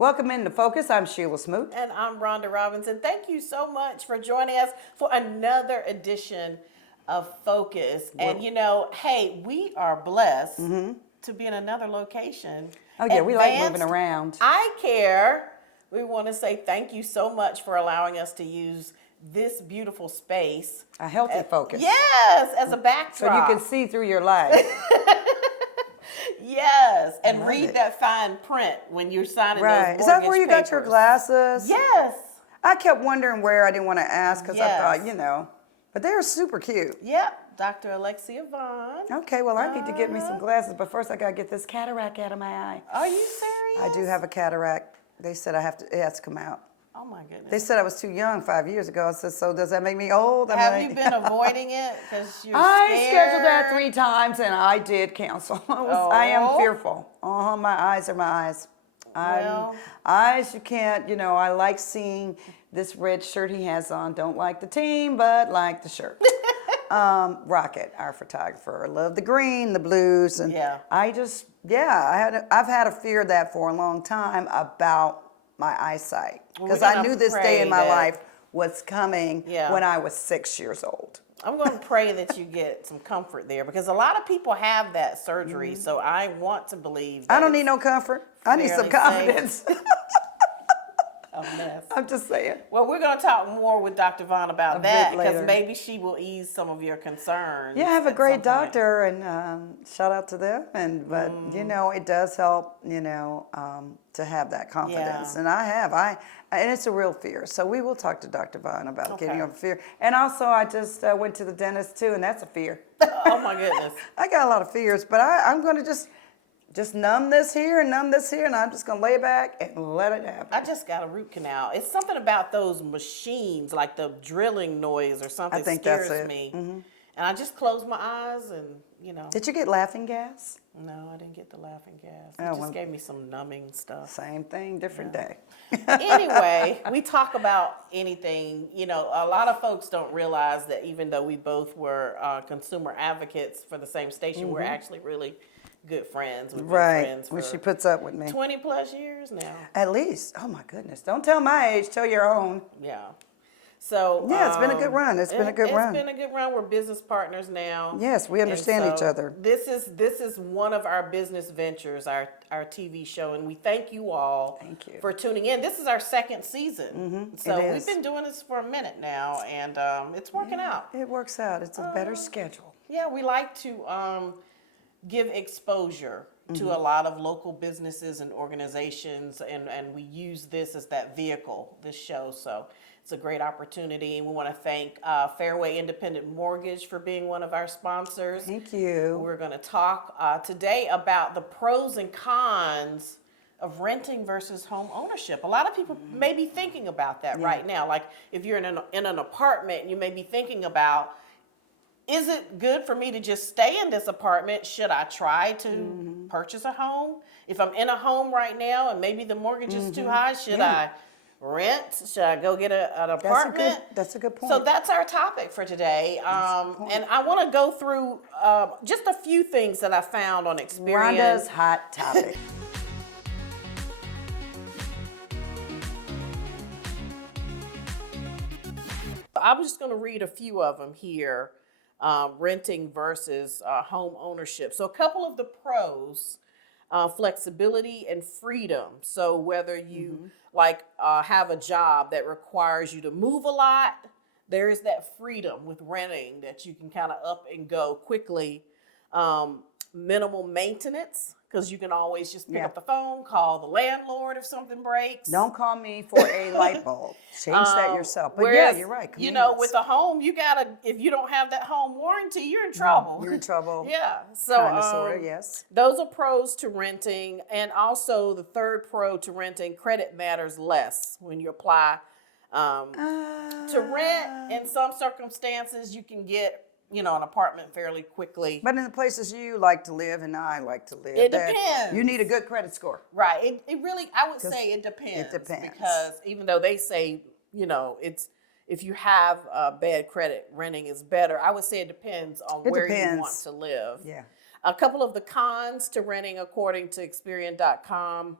Welcome into Focus. I'm Sheila Smoot. And I'm Rhonda Robinson. Thank you so much for joining us for another edition of Focus. And hey, we are blessed to be in another location. Oh yeah, we like moving around. I care. We want to say thank you so much for allowing us to use this beautiful space. A healthy focus. Yes, as a backdrop. So you can see through your life. Yes, and read that fine print when you're signing those mortgage Is that where you papers. got your glasses? Yes. I kept wondering where. I didn't want to ask because Yes. I thought, but they were super cute. Yep, Dr. Alexia Vaughn. Okay, well, I need to get me some glasses, but first I got to get this cataract out of my eye. Are you serious? I do have a cataract. They said it has to come out. Oh my goodness. They said I was too young 5 years ago. I said, so does that make me old? Have you been avoiding it because you're I scared? scheduled that 3 times and I did cancel. I am fearful. My eyes are my eyes. Eyes, you can't, I like seeing this red shirt he has on. Don't like the team, but like the shirt. Rocket, our photographer. Love the green, the blues. And I've had a fear of that for a long time about my eyesight. Because I knew this day in my life was coming when I was 6 years old. I'm going to pray that you get some comfort there because a lot of people have that surgery. So I want to believe that I don't need no comfort. I need some confidence. A mess. I'm just saying. Well, we're going to talk more with Dr. Vaughn about that because maybe she will ease some of your concerns. Yeah, I have a great doctor, and shout out to them. But it does help, to have that confidence, and and it's a real fear. So we will talk to Dr. Vaughn about getting over fear. And also, I just went to the dentist too, and that's a fear. Oh my goodness. I got a lot of fears, but I'm going to just numb this here and numb this here, and I'm just going to lay back and let it happen. I just got a root canal. It's something about those machines, like the drilling noise or something, I think scares that's it. me. Mm-hmm. And I just close my eyes and, Did you get laughing gas? No, I didn't get the laughing gas. It just gave me some numbing stuff. Same thing, different day. Anyway, we talk about anything. A lot of folks don't realize that even though we both were consumer advocates for the same station, we're actually really good friends. We've been friends for she puts up with me. 20 plus years now. At least. Oh my goodness. Don't tell my age, tell your own. Yeah. So it's been a good run. It's been a good run. It's been a good run. We're business partners now. Yes, we understand each other. This is one of our business ventures, our TV show, and we thank you all for tuning in. This is our second season. So we've been doing this for a minute now, and it's working out. It works out. It's a better schedule. Yeah, we like to give exposure to a lot of local businesses and organizations, and we use this as that vehicle, this show. So it's a great opportunity. We want to thank Fairway Independent Mortgage for being one of our sponsors. Thank you. We're going to talk today about the pros and cons of renting versus home ownership. A lot of people may be thinking about that right now. Like if you're in an apartment, you may be thinking about, is it good for me to just stay in this apartment? Should I try to purchase a home? If I'm in a home right now and maybe the mortgage is too high, should I rent? Should I go get an apartment? That's a good point. So that's our topic for today. And I want to go through just a few things that I found on Experian. Rhonda's hot topic. I'm just going to read a few of them here. Renting versus home ownership. So a couple of the pros, flexibility and freedom. So whether you have a job that requires you to move a lot, there is that freedom with renting that you can kind of up and go quickly. Minimal maintenance, because you can always just pick up the phone, call the landlord if something breaks. Don't call me for a light bulb. Change that yourself. But whereas, you're right. With a home, you gotta, if you don't have that home warranty, you're in trouble. You're in trouble. Yeah. So Kinda, sorta, yes. Those are pros to renting. And also the third pro to renting, credit matters less when you apply to rent. In some circumstances, you can get an apartment fairly quickly. But in the places you like to live and I like to live, it depends. You need a good credit score. Right. It really, I would say it depends. It depends. Because even though they say, it's, if you have bad credit, renting is better. I would say it depends on where you want to live. Yeah. A couple of the cons to renting, according to Experian.com,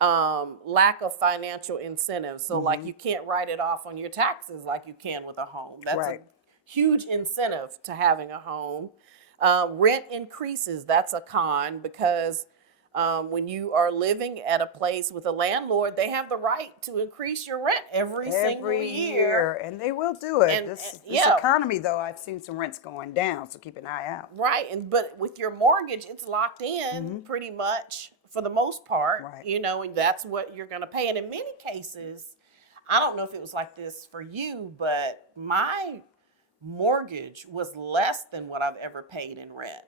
lack of financial incentives. So like you can't write it off on your taxes like you can with a home. That's a huge incentive to having a home. Rent increases. That's a con because when you are living at a place with a landlord, they have the right to increase your rent every single year. And they will do it. And, This yeah. economy, though, I've seen some rents going down, so keep an eye out. Right. But with your mortgage, it's locked in pretty much for the most part, Right. And that's what you're going to pay. And in many cases, I don't know if it was like this for you, but my mortgage was less than what I've ever paid in rent.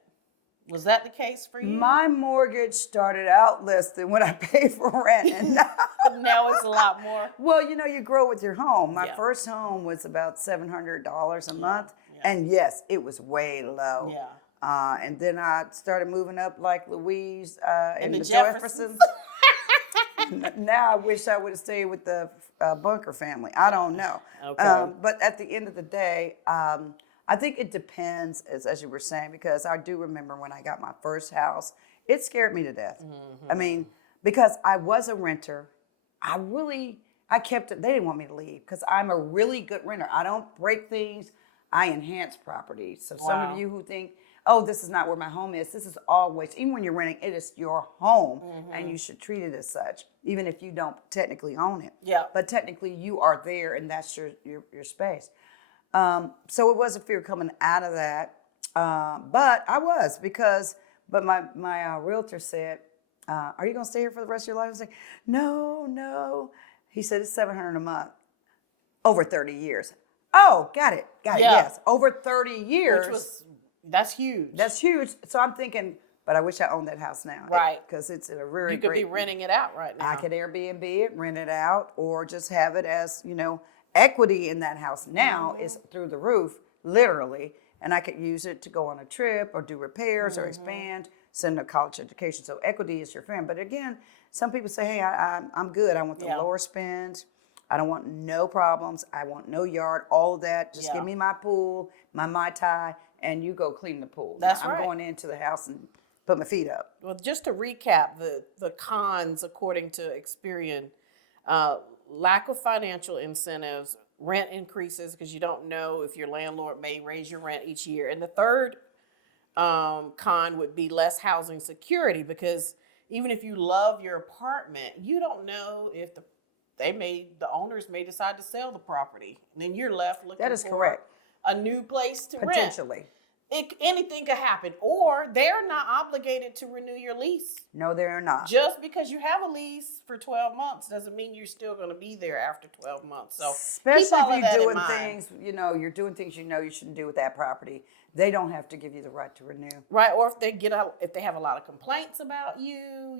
Was that the case for you? My mortgage started out less than what I paid for rent. And now it's a lot more. Well, you grow with your home. My Yeah. first home was about $700 a month. Yeah. And yes, it was way low. Yeah. And then I started moving up like Louise and the Jeffersons. Now I wish I would have stayed with the Bunker family. I don't know. Okay. But at the end of the day, I think it depends, as you were saying, because I do remember when I got my first house, it scared me to death. I mean, because I was a renter, I kept it. They didn't want me to leave because I'm a really good renter. I don't break things. I enhance properties. So some of you who think, oh, this is not where my home is, this is always, even when you're renting, it is your home and you should treat it as such, even if you don't technically own it. Yeah. But technically you are there and that's your space. So it was a fear coming out of that. But I was but my realtor said, are you going to stay here for the rest of your life? I was like, no. He said, it's $700 a month over 30 years. Oh, got it. Yeah. Yes. Over 30 years. That's huge. That's huge. So I'm thinking, but I wish I owned that house now. Right. Because it's in a very You could be renting it out right now. I could Airbnb it, rent it out, or just have it as, equity in that house now is through the roof, literally. And I could use it to go on a trip or do repairs or expand, send a college education. So equity is your friend. But again, some people say, hey, I'm good. I want the lower spend. I don't want no problems. I want no yard, all of that. Just give me my pool, my Mai Tai, and you go clean the pool. That's I'm right. going into the house and put my feet up. Well, just to recap, the cons, according to Experian, lack of financial incentives, rent increases because you don't know if your landlord may raise your rent each year. And the third con would be less housing security because even if you love your apartment, you don't know if the owners may decide to sell the property. And then you're left looking That is for correct. a new place to rent. Potentially. Anything could happen, or they're not obligated to renew your lease. No, they're not. Just because you have a lease for 12 months doesn't mean you're still going to be there after 12 months. So especially keep all if of that you're in doing mind. things, you're doing things you shouldn't do with that property. They don't have to give you the right to renew. Right, or if they have a lot of complaints about you,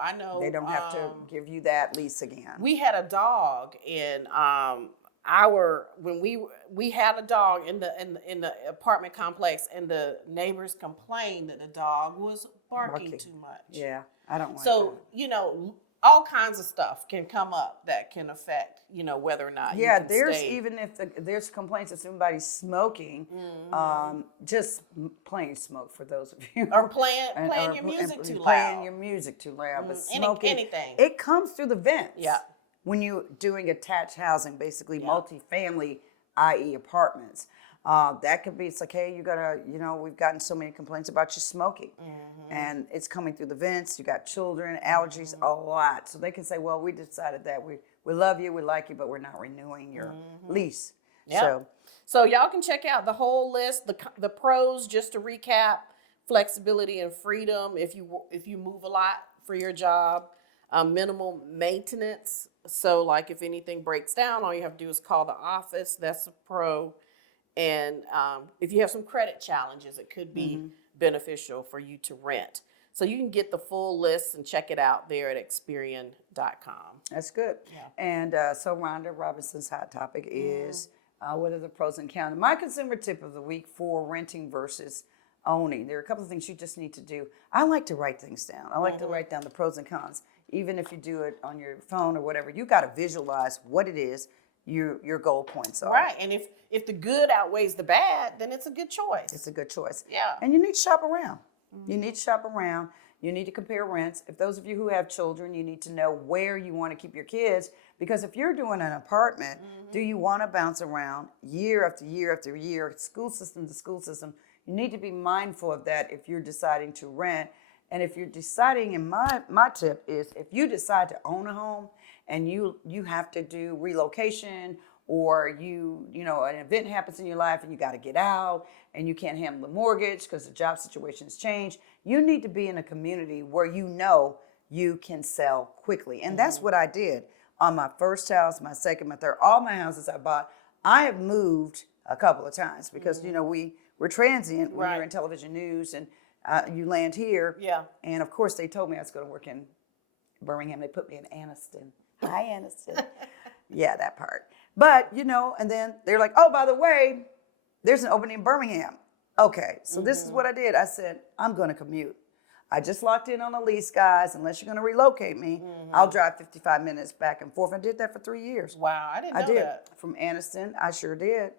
I know They don't have to give you that lease again. We had a dog in when we had a dog in the apartment complex, and the neighbors complained that the dog was barking too much. Yeah, I don't want So, all kinds of stuff can come up that can affect, whether or not you can there's stay. even if there's complaints that somebody's smoking, just plain smoke for those of you. Or playing your music too loud. Playing your music too loud, but smoking. Anything. It comes through the vents. Yeah. When you're doing attached housing, basically multifamily, i.e. apartments. That could be, it's like, hey, you gotta, we've gotten so many complaints about you smoking. And it's coming through the vents, you got children, allergies, a lot. So they can say, well, we decided that we love you, we like you, but we're not renewing your lease. Yeah. So y'all can check out the whole list, the pros, just to recap: flexibility and freedom if you move a lot for your job, minimal maintenance. So like if anything breaks down, all you have to do is call the office. That's a pro. And if you have some credit challenges, it could be beneficial for you to rent. So you can get the full list and check it out there at Experian.com. That's good. Yeah. And so Rhonda Robinson's hot topic is what are the pros and cons? My consumer tip of the week for renting versus owning. There are a couple of things you just need to do. I like to write things down. I like to write down the pros and cons. Even if you do it on your phone or whatever, you got to visualize what it is your goal points are. Right. And if the good outweighs the bad, then it's a good choice. It's a good choice. Yeah. And you need to shop around. You need to shop around. You need to compare rents. If those of you who have children, you need to know where you want to keep your kids, because if you're doing an apartment, do you want to bounce around year after year after year, school system to school system? You need to be mindful of that if you're deciding to rent. And if you're deciding, and my tip is, if you decide to own a home and you have to do relocation, or you know, an event happens in your life and you got to get out and you can't handle the mortgage because the job situation has changed, you need to be in a community where you know you can sell quickly. And that's what I did on my first house, my second, my third, all my houses I bought. I have moved a couple of times because, you know, we're transient when you're in television news, and you land here. Yeah. And of course, they told me I was going to work in Birmingham. They put me in Anniston. Hi, Anniston. Yeah, that part. But, you know, and then they're like, oh, by the way, there's an opening in Birmingham. Okay, so this is what I did. I said, I'm going to commute. I just locked in on a lease, guys. Unless you're going to relocate me, I'll drive 55 minutes back and forth. I did that for 3 years. Wow, I didn't know that. From Anniston, I sure did.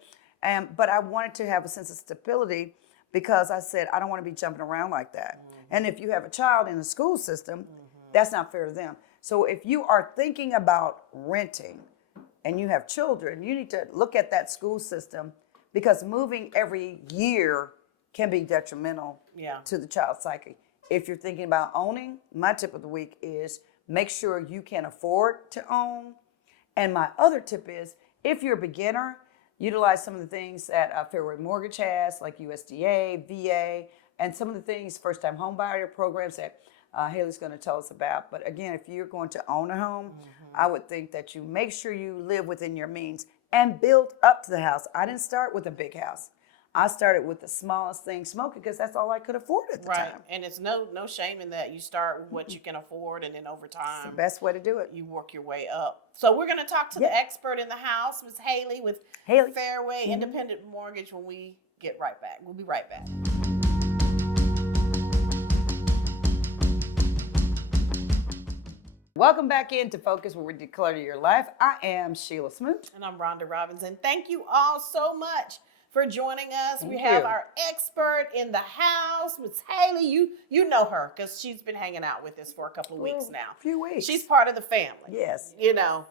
But I wanted to have a sense of stability, because I said, I don't want to be jumping around like that. And if you have a child in the school system, that's not fair to them. So if you are thinking about renting and you have children, you need to look at that school system, because moving every year can be detrimental to the child's psyche. If you're thinking about owning, my tip of the week is make sure you can afford to own. And my other tip is, if you're a beginner, utilize some of the things that Fairway Mortgage has, like USDA, VA, and some of the things, first-time home buyer programs that Haley's going to tell us about. But again, if you're going to own a home, I would think that you make sure you live within your means and build up to the house. I didn't start with a big house. I started with the smallest thing, smoking, because that's all I could afford at the time. And it's no shame in that. You start with what you can afford, and then over time, it's the best way to do it. You work your way up. So we're going to talk to the expert in the house, Ms. Haley, with Fairway Independent Mortgage, when we get right back. We'll be right back. Welcome back into Focus, where we declutter your life. I am Sheila Smoot. And I'm Rhonda Robinson. Thank you all so much for joining us. We have our expert in the house, Ms. Haley. You know her because she's been hanging out with us for a couple of weeks now. A few weeks. She's part of the family. Yes. You know,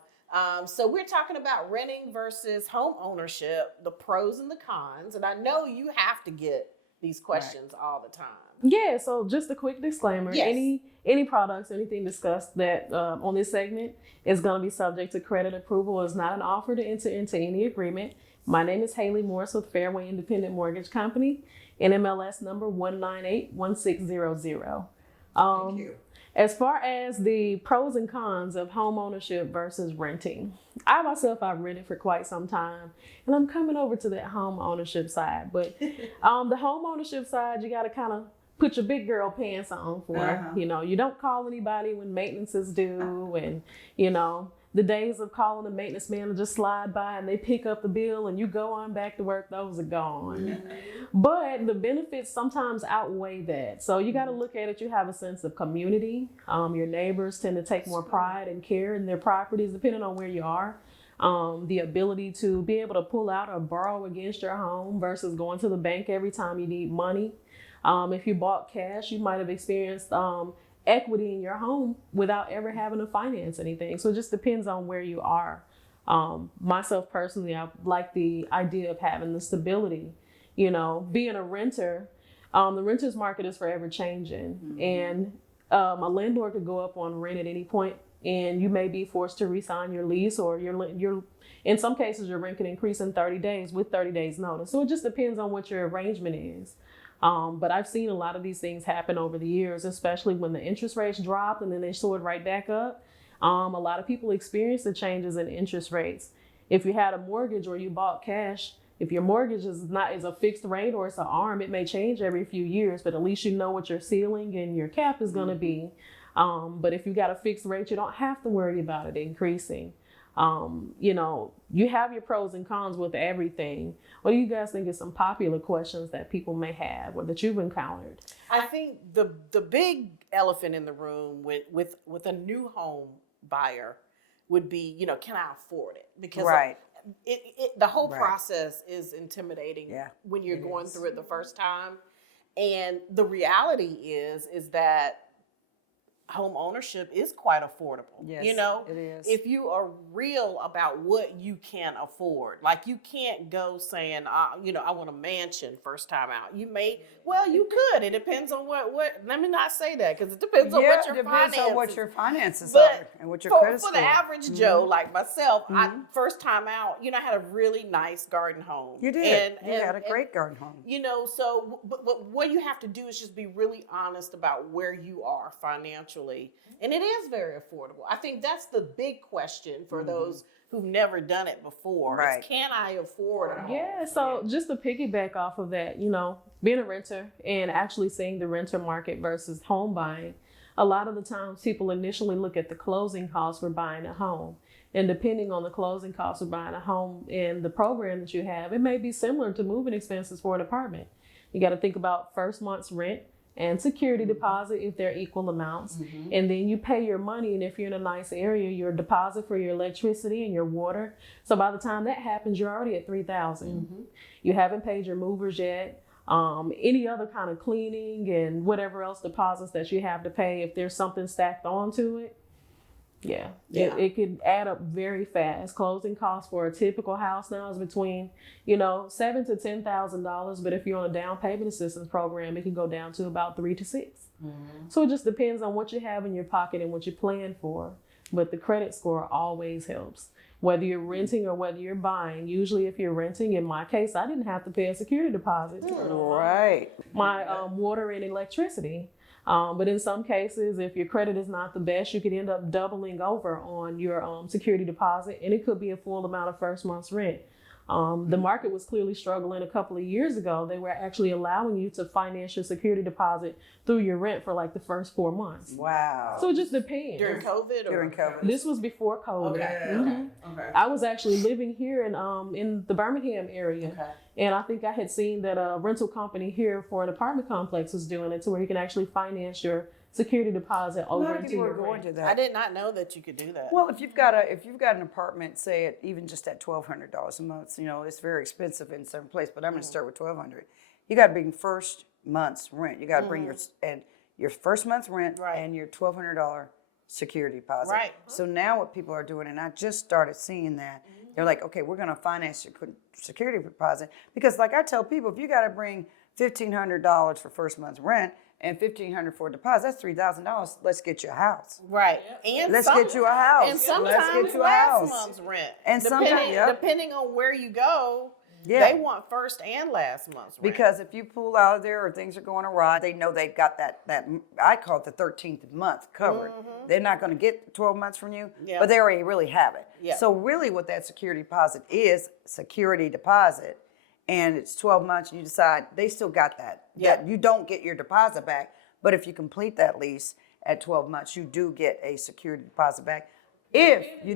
so we're talking about renting versus home ownership, the pros and the cons. And I know you have to get these questions all the time. Yeah, so just a quick disclaimer. Yes. Any products, anything discussed that on this segment is going to be subject to credit approval. It's not an offer to enter into any agreement. My name is Haley Morris with Fairway Independent Mortgage Company, NMLS number 1981600. Thank you. As far as the pros and cons of home ownership versus renting, I've rented for quite some time, and I'm coming over to that home ownership side. But the home ownership side, you got to kind of put your big girl pants on for. You know, you don't call anybody when maintenance is due, and you know, the days of calling the maintenance man to just slide by and they pick up the bill and you go on back to work, those are gone. But the benefits sometimes outweigh that. So you got to look at it. You have a sense of community. Your neighbors tend to take more pride and care in their properties, depending on where you are. The ability to be able to pull out or borrow against your home versus going to the bank every time you need money. If you bought cash, you might have experienced equity in your home without ever having to finance anything. So it just depends on where you are. Myself personally, I like the idea of having the stability. You know, being a renter, the renters market is forever changing, and a landlord could go up on rent at any point, and you may be forced to re-sign your lease, or your in some cases your rent can increase in 30 days with 30 days notice. So it just depends on what your arrangement is. But I've seen a lot of these things happen over the years, especially when the interest rates dropped and then they soared right back up. A lot of people experience the changes in interest rates. If you had a mortgage or you bought cash, if your mortgage is a fixed rate or it's an ARM, it may change every few years, but at least you know what your ceiling and your cap is going to be. But if you got a fixed rate, you don't have to worry about it increasing. You know, you have your pros and cons with everything. What do you guys think is some popular questions that people may have or that you've encountered? I think the big elephant in the room with a new home buyer would be, you know, can I afford it? Because the whole process is intimidating when you're going through it the first time. And the reality is that home ownership is quite affordable. Yes, You know, it is. if you are real about what you can afford, like you can't go saying, I want a mansion first time out. You could. It depends on what. Let me not say that because it depends on what your it depends finances. on what your finances But are and what your credit for score. the average Joe like myself, I first time out, I had a really nice garden home. You did. You had a great garden home. So but what you have to do is just be really honest about where you are financially, and it is very affordable. I think that's the big question for those who've never done it before. Right. Is, can I afford a home? Yeah, so just to piggyback off of that, being a renter and actually seeing the renter market versus home buying, a lot of the times people initially look at the closing costs for buying a home. And depending on the closing costs of buying a home and the program that you have, it may be similar to moving expenses for an apartment. You got to think about first month's rent and security deposit if they're equal amounts. And then you pay your money, and if you're in a nice area, your deposit for your electricity and your water. So by the time that happens, you're already at $3,000. You haven't paid your movers yet. Any other kind of cleaning and whatever else deposits that you have to pay if there's something stacked onto it. Yeah. It could add up very fast. Closing costs for a typical house now is between, $7,000 to $10,000. But if you're on a down payment assistance program, it can go down to about $3,000 to $6,000. So it just depends on what you have in your pocket and what you plan for. But the credit score always helps. Whether you're renting or whether you're buying. Usually if you're renting, in my case, I didn't have to pay a security deposit. Right. My water and electricity. But in some cases, if your credit is not the best, you could end up doubling over on your security deposit, and it could be a full amount of first month's rent. The market was clearly struggling a couple of years ago. They were actually allowing you to finance your security deposit through your rent for like the first 4 months. Wow. So it just depends. During COVID? During COVID. This was before COVID. Okay. I was actually living here in the Birmingham area. Okay. And I think I had seen that a rental company here for an apartment complex was doing it to where you can actually finance your security deposit over into your going rent. to that. I did not know that you could do that. Well, if you've got an apartment, say at even just at $1,200 a month, it's very expensive in certain places. But I'm going to start with $1,200. You got to bring first month's rent. You got to bring your first month's rent and your $1,200 security deposit. Right. So now what people are doing, and I just started seeing that, they're like, okay, we're going to finance your security deposit because, like I tell people, if you got to bring $1,500 for first month's rent and $1,500 for a deposit, that's $3,000. Let's get you a house. Right. And Let's get you a house. And Let's sometimes get you a last house. month's rent. And depending on where you go, they want first and last month's rent. Because if you pull out of there or things are going awry, they know they've got that I call it the 13th month covered. They're not going to get 12 months from you, but they already really have it. Yeah. So really what that security deposit is, security deposit, and it's 12 months and you decide they still got that. Yeah. That you don't get your deposit back, but if you complete that lease at 12 months, you do get a security deposit back. If you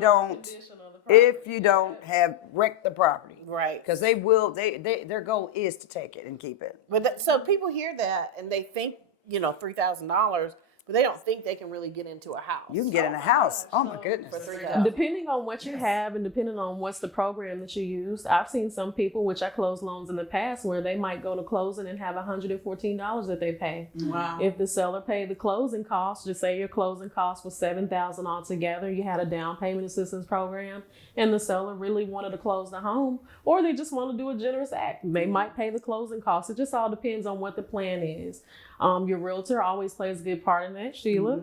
don't have wrecked the property. Right. Because they will, their goal is to take it and keep it. But so people hear that and they think, $3,000, but they don't think they can really get into a house. You can get in a house. Oh my goodness. For $3,000. Depending on what you have and depending on what's the program that you use, I've seen some people, which I closed loans in the past, where they might go to closing and have $114 that they pay. Wow. If the seller paid the closing costs, just say your closing cost was $7,000 altogether, you had a down payment assistance program, and the seller really wanted to close the home, or they just want to do a generous act, they might pay the closing costs. It just all depends on what the plan is. Your realtor always plays a good part in that, Sheila.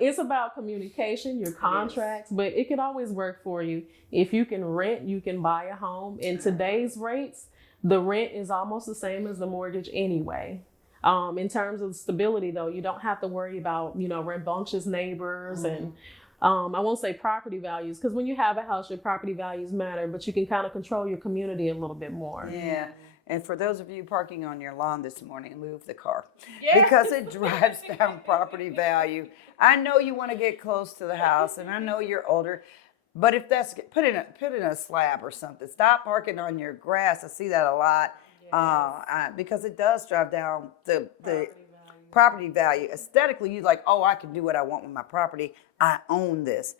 It's about communication, your contracts, but it can always work for you. If you can rent, you can buy a home. In today's rates, the rent is almost the same as the mortgage anyway. In terms of stability, though, you don't have to worry about, rambunctious neighbors and I won't say property values, because when you have a house, your property values matter, but you can kind of control your community a little bit more. Yeah. And for those of you parking on your lawn this morning, move the car because it drives down property value. I know you want to get close to the house, and I know you're older, but if that's put in a slab or something. Stop parking on your grass. I see that a lot because it does drive down the property value. Aesthetically, you're like, oh, I can do what I want with my property. I own this,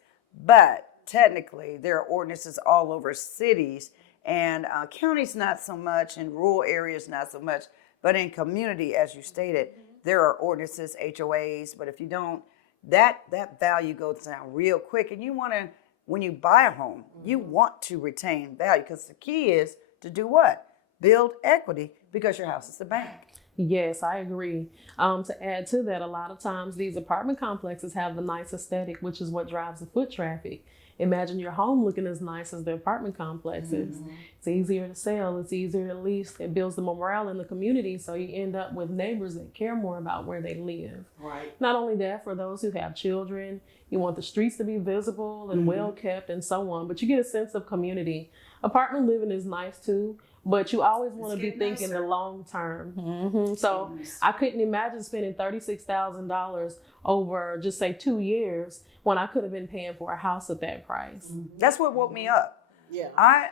but technically, there are ordinances all over cities. And counties not so much, in rural areas not so much, but in community, as you stated, there are ordinances, HOAs, but if you don't, that value goes down real quick. And you want to, when you buy a home, you want to retain value, because the key is to do what? Build equity, because your house is the bank. Yes, I agree. To add to that, a lot of times these apartment complexes have the nice aesthetic, which is what drives the foot traffic. Imagine your home looking as nice as the apartment complexes. It's easier to sell, it's easier to lease, it builds the morale in the community, so you end up with neighbors that care more about where they live. Right. Not only that, for those who have children, you want the streets to be visible and well kept and so on, but you get a sense of community. Apartment living is nice too, but you always want to be thinking the long term. So I couldn't imagine spending $36,000 over just say 2 years when I could have been paying for a house at that price. That's what woke me up. Yeah. I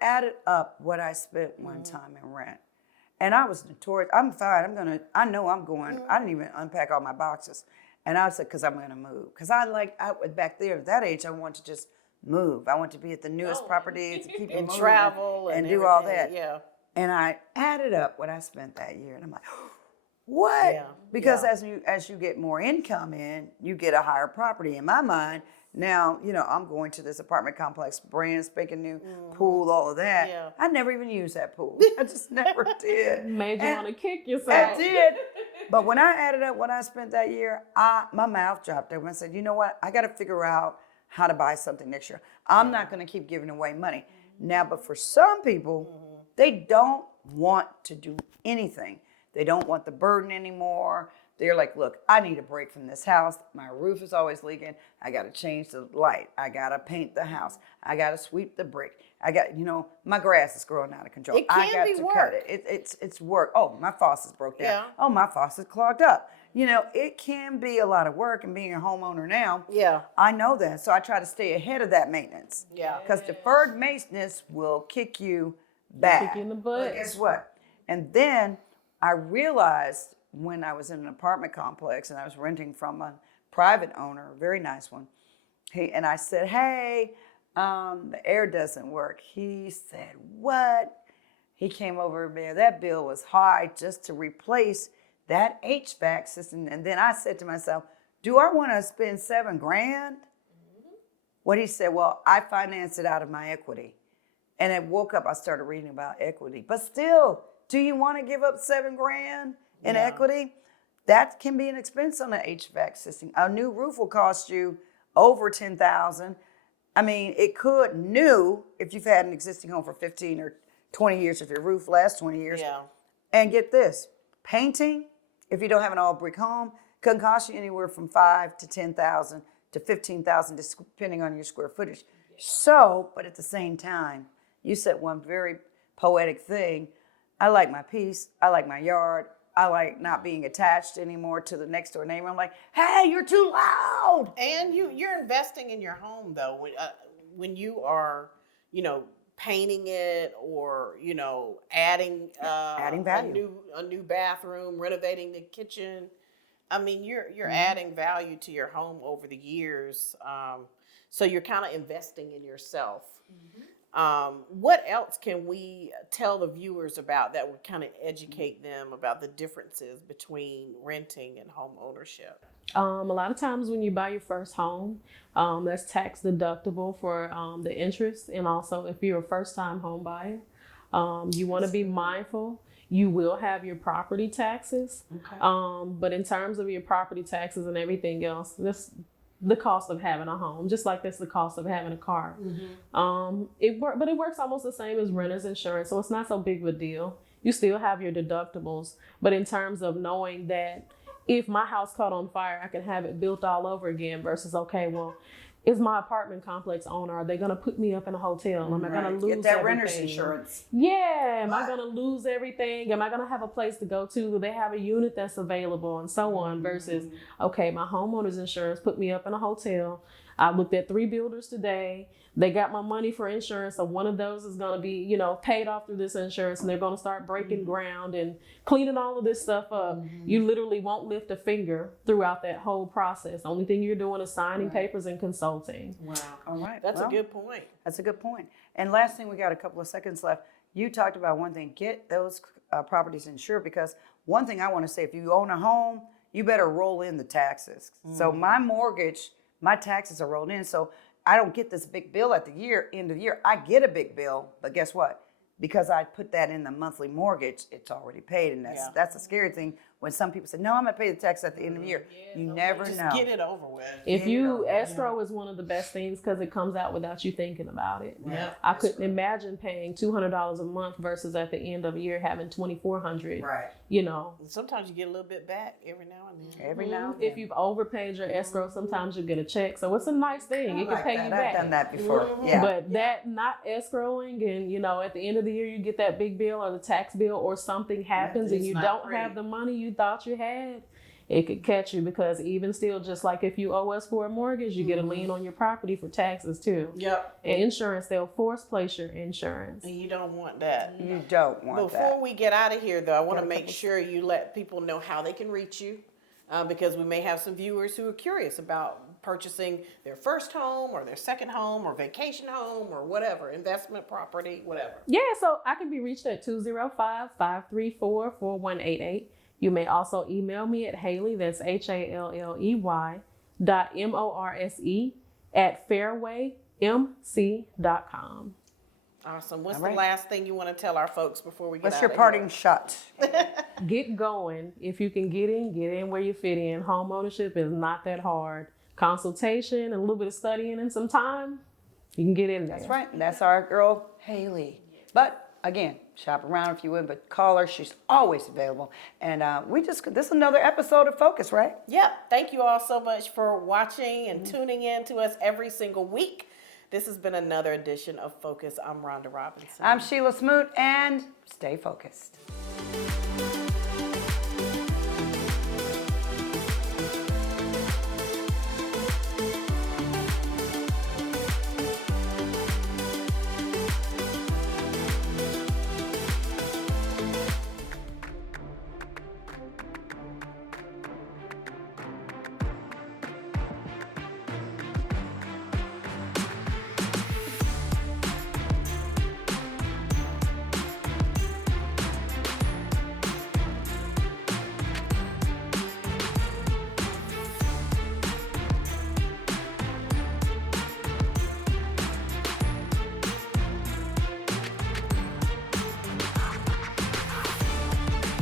added up what I spent one time in rent. And I was notorious. I'm fine. I know I'm going. I didn't even unpack all my boxes. And I said, because I'm going to move. Because back there at that age, I wanted to just move. I wanted to be at the newest properties, keep And moving, travel and and do all everything, that. yeah. And I added up what I spent that year. And I'm like, what? Yeah, Because yeah. as you get more income in, you get a higher property. In my mind, now, I'm going to this apartment complex, brand spanking new pool, all of that. Yeah. I never even used that pool. I just never did. Made you And want to kick yourself. I did. But when I added up what I spent that year, my mouth dropped open. I said, you know what? I got to figure out how to buy something next year. I'm not going to keep giving away money. Now, but for some people, they don't want to do anything. They don't want the burden anymore. They're like, look, I need a break from this house. My roof is always leaking. I got to change the light. I got to paint the house. I got to sweep the brick. I got, my grass is growing out of control. It can I got be to work. cut it. It's work. Oh, my faucet's broke down. Yeah. Oh, my faucet's clogged up. It can be a lot of work, and being a homeowner now, Yeah. I know that. So I try to stay ahead of that maintenance. Yeah. Because deferred maintenance will kick you back. Kick you in the butt. But guess what? And then I realized when I was in an apartment complex and I was renting from a private owner, a very nice one, and I said, hey, the air doesn't work. He said, what? He came over there. That bill was high just to replace that HVAC system. And then I said to myself, do I want to spend $7,000? What he said, well, I financed it out of my equity. And I woke up, I started reading about equity. But still, do you want to give up $7,000 in equity? That can be an expense on an HVAC system. A new roof will cost you over $10,000. I mean, it could new if you've had an existing home for 15 or 20 years, if your roof lasts 20 years. Yeah. And get this, painting, if you don't have an all brick home, can cost you anywhere from $5,000 to $10,000 to $15,000, depending on your square footage. So, but at the same time, you said one very poetic thing. I like my peace. I like my yard. I like not being attached anymore to the next door neighbor. I'm like, hey, you're too loud. And you're investing in your home though. When you are, painting it or adding value, a new bathroom, renovating the kitchen. I mean, you're adding value to your home over the years. So you're kind of investing in yourself. What else can we tell the viewers about that would kind of educate them about the differences between renting and home ownership? A lot of times when you buy your first home, that's tax deductible for the interest. And also if you're a first time home buyer, you want to be mindful. You will have your property taxes. Okay. But in terms of your property taxes and everything else, this the cost of having a home, just like that's the cost of having a car. But it works almost the same as renter's insurance, so it's not so big of a deal. You still have your deductibles, but in terms of knowing that if my house caught on fire, I can have it built all over again versus, okay, well, is my apartment complex owner, are they going to put me up in a hotel? Am I going to lose Get that everything? renter's insurance. Yeah. Am I going to lose everything? Am I going to have a place to go to? Do they have a unit that's available and so on versus, okay, my homeowner's insurance put me up in a hotel. I looked at 3 builders today. They got my money for insurance. So one of those is going to be, paid off through this insurance, and they're going to start breaking ground and cleaning all of this stuff up. You literally won't lift a finger throughout that whole process. The only thing you're doing is signing papers and consulting. Wow. All right. That's well, a good point. That's a good point. And last thing, we got a couple of seconds left. You talked about one thing, get those properties insured, because one thing I want to say, if you own a home, you better roll in the taxes. So my mortgage, my taxes are rolled in, so I don't get this big bill at the end of the year. I get a big bill, but guess what? Because I put that in the monthly mortgage, it's already paid, and that's a scary thing when some people say, "No, I'm gonna pay the tax at the end of the year." You never Just know. get it over with. If you escrow is one of the best things because it comes out without you thinking about it. Yeah, I couldn't imagine paying $200 a month versus at the end of the year having $2,400. Right. You know, Sometimes you get a little bit back every now and then. Every now and then. if you've overpaid your escrow, sometimes you get a check. So it's a nice thing. It can Like pay that. you back. I've done that before. Yeah. But that not escrowing, and at the end of the year you get that big bill or the tax bill, or something happens and it's you not don't pretty. have the money you thought you had, it could catch you, because even still, just like if you owe us for a mortgage, you get a lien on your property for taxes too. Yep. And insurance, they'll force place your insurance. And you don't want that. You don't want Before that. we get out of here, though, I want to make sure you let people know how they can reach you, because we may have some viewers who are curious about purchasing their first home or their second home or vacation home or whatever, investment property, whatever. Yeah, so I can be reached at 205-534-4188. You may also email me at Haley, that's HALLEY .MORSE at fairwaymc.com. Awesome. What's All right. the last thing you want to tell our folks before we get What's out your of parting here? shot? Get going. If you can get in where you fit in. Home ownership is not that hard. Consultation and a little bit of studying and some time, you can get in there. That's right. And that's our girl, Haley. But again, shop around if you would, but call her. She's always available. And this is another episode of Focus, right? Yep. Thank you all so much for watching and tuning in to us every single week. This has been another edition of Focus. I'm Rhonda Robinson. I'm Sheila Smoot, and stay focused.